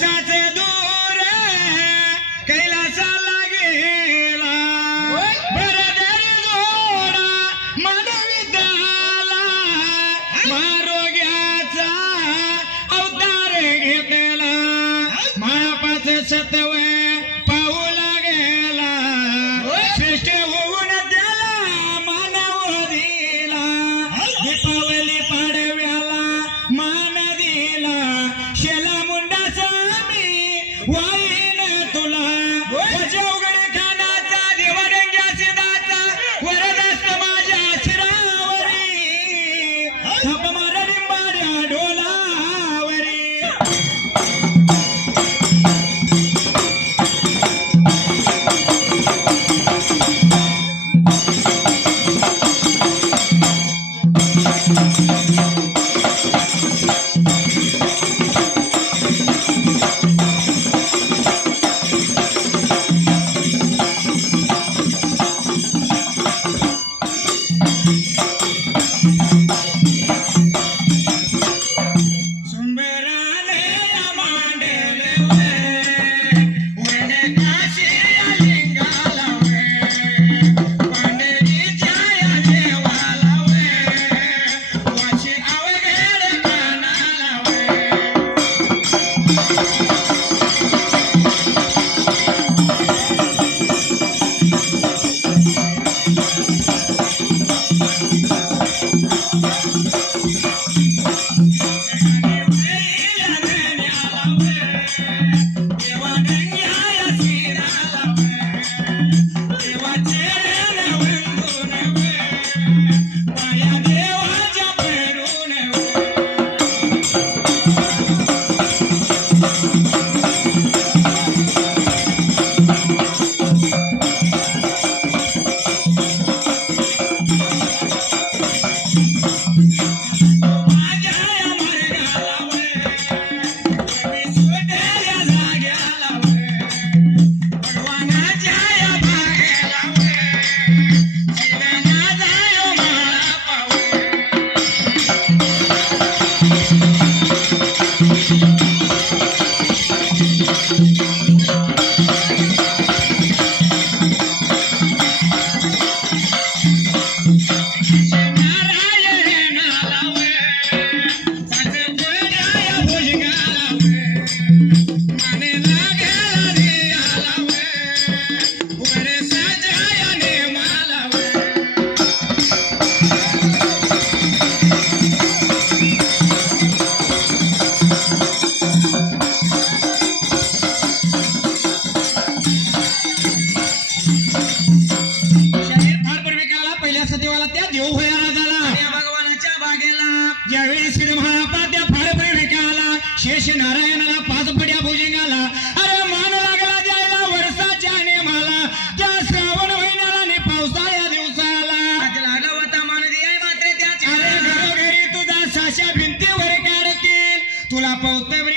चाचा Why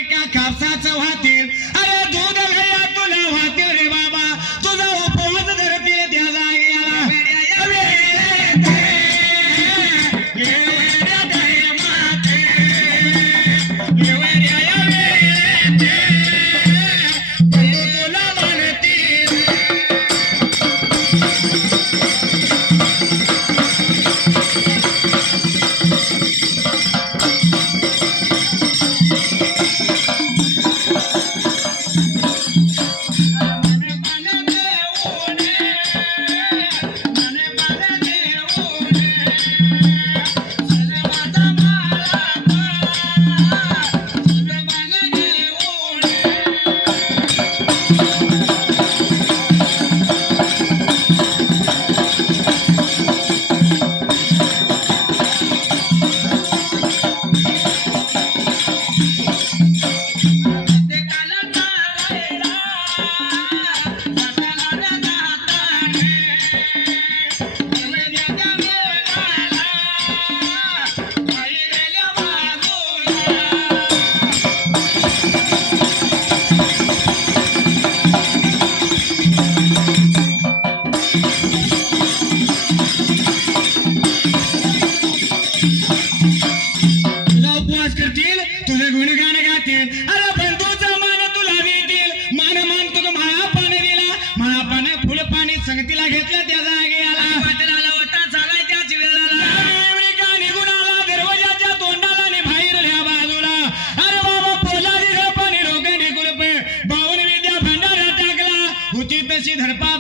एका कापसाचं वाहतील. 今天的八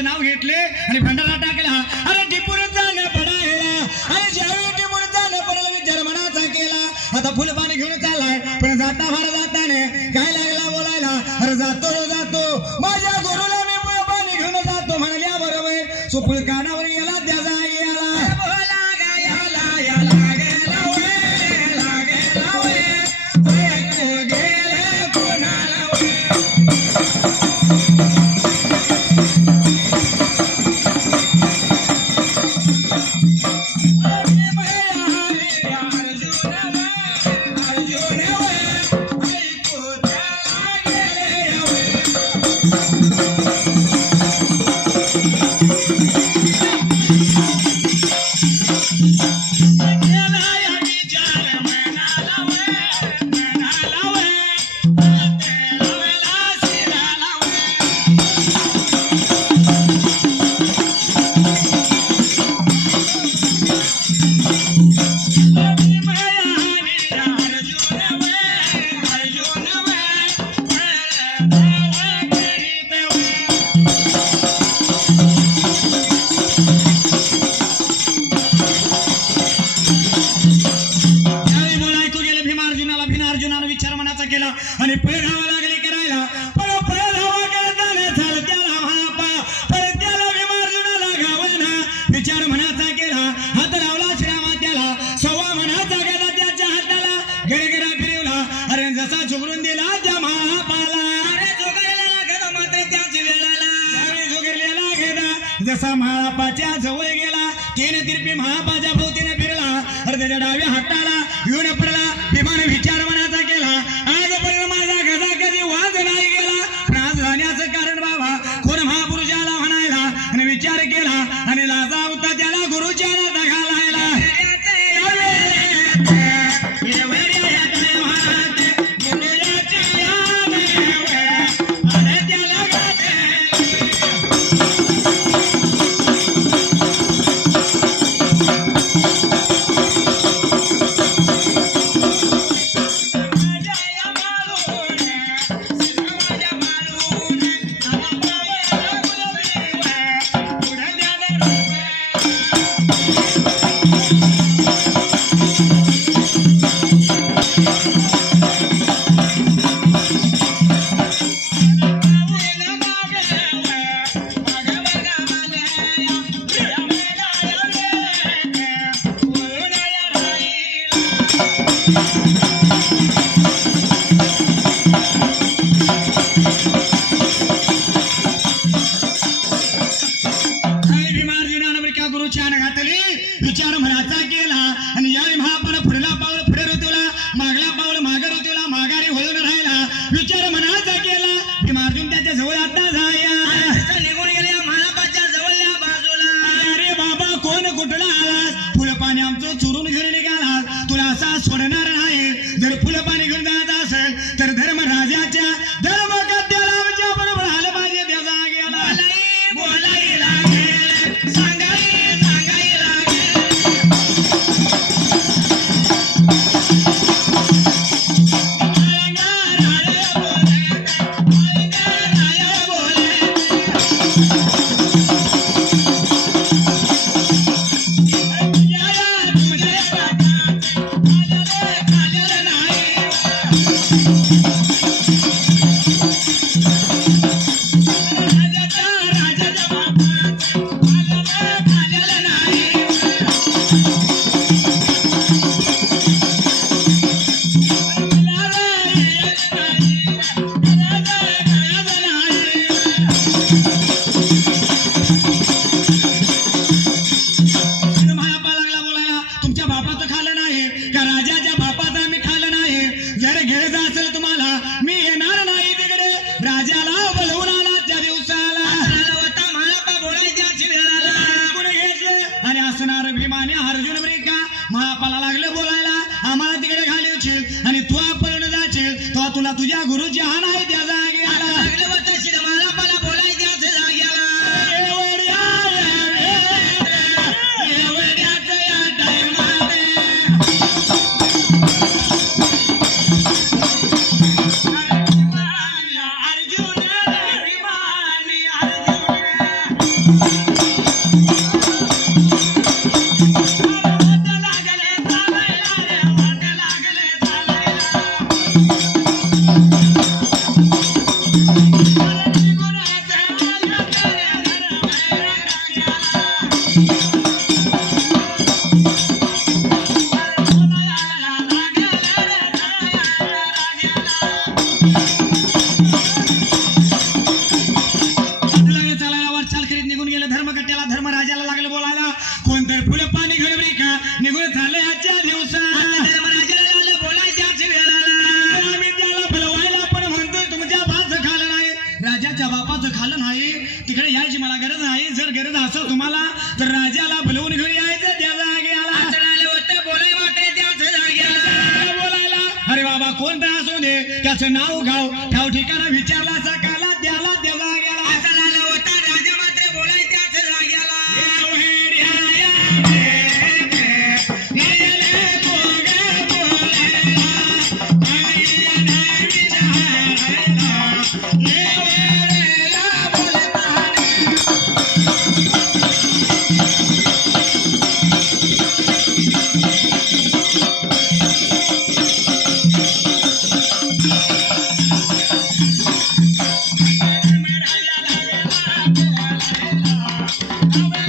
नाव घेतले आणि भंडारा टाकला. महाराजाच्या जवळ गेला तीन तिरपी महापाजा भोवतीने फिरला. अरे त्याच्या डाव्या हाताला येऊन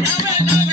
Amen.